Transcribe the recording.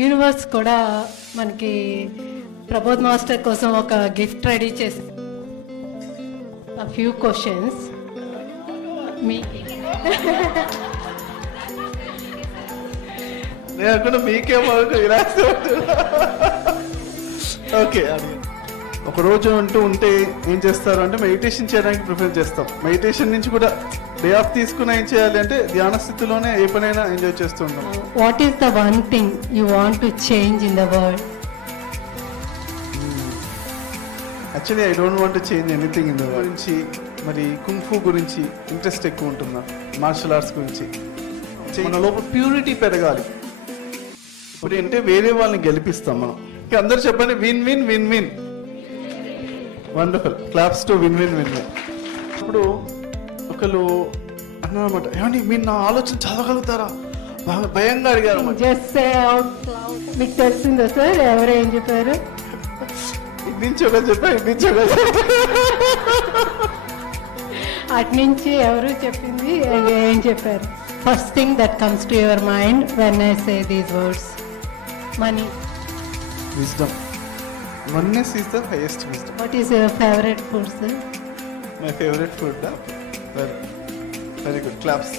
యూనివర్స్ కూడా మనకి ప్రబోధ్ మాస్టర్ కోసం ఒక గిఫ్ట్ రెడీ చేసి a few questions ఓకే. ఒక రోజు అంటూ ఉంటే ఏం చేస్తారు అంటే మెడిటేషన్ చేయడానికి ప్రిఫర్ చేస్తాం. మెడిటేషన్ నుంచి కూడా డే ఆఫ్ తీసుకుని ఏం చేయాలి అంటే ధ్యాన స్థితిలోనే ఏ పనైనా ఎంజాయ్ చేస్తూ ఉంటాం. What is the one thing you want to change in the world? Actually I don't want to change anything in the world. గురించి మరి కుంఫు గురించి ఇంట్రెస్ట్ ఎక్కువ ఉంటుంది నాకు, మార్షల్ ఆర్ట్స్ గురించి. మన లోపల ప్యూరిటీ పెరగాలి. ఇప్పుడు అంటే వేరే వాళ్ళని గెలిపిస్తాం మనం. అందరూ చెప్పండి win win win win. Wonderful, claps to win win win win. ఇప్పుడు ఒకళ్ళు అన్నమాట, ఏమండి మీరు నా ఆలోచన చదవగలుగుతారా, బాగా భయంగా అడిగారు. మీకు తెలిసిందా సార్ ఎవరు ఏం చెప్పారు? ఇటు నుంచి ఒక చెప్పా, ఇటు నుంచి ఒక అటు నుంచి ఎవరు చెప్పింది ఏం చెప్పారు? First thing that comes to your mind when I say these words? Money. Wisdom. Oneness is the highest wisdom. What is your favorite food, sir? My favorite food, very good. Claps.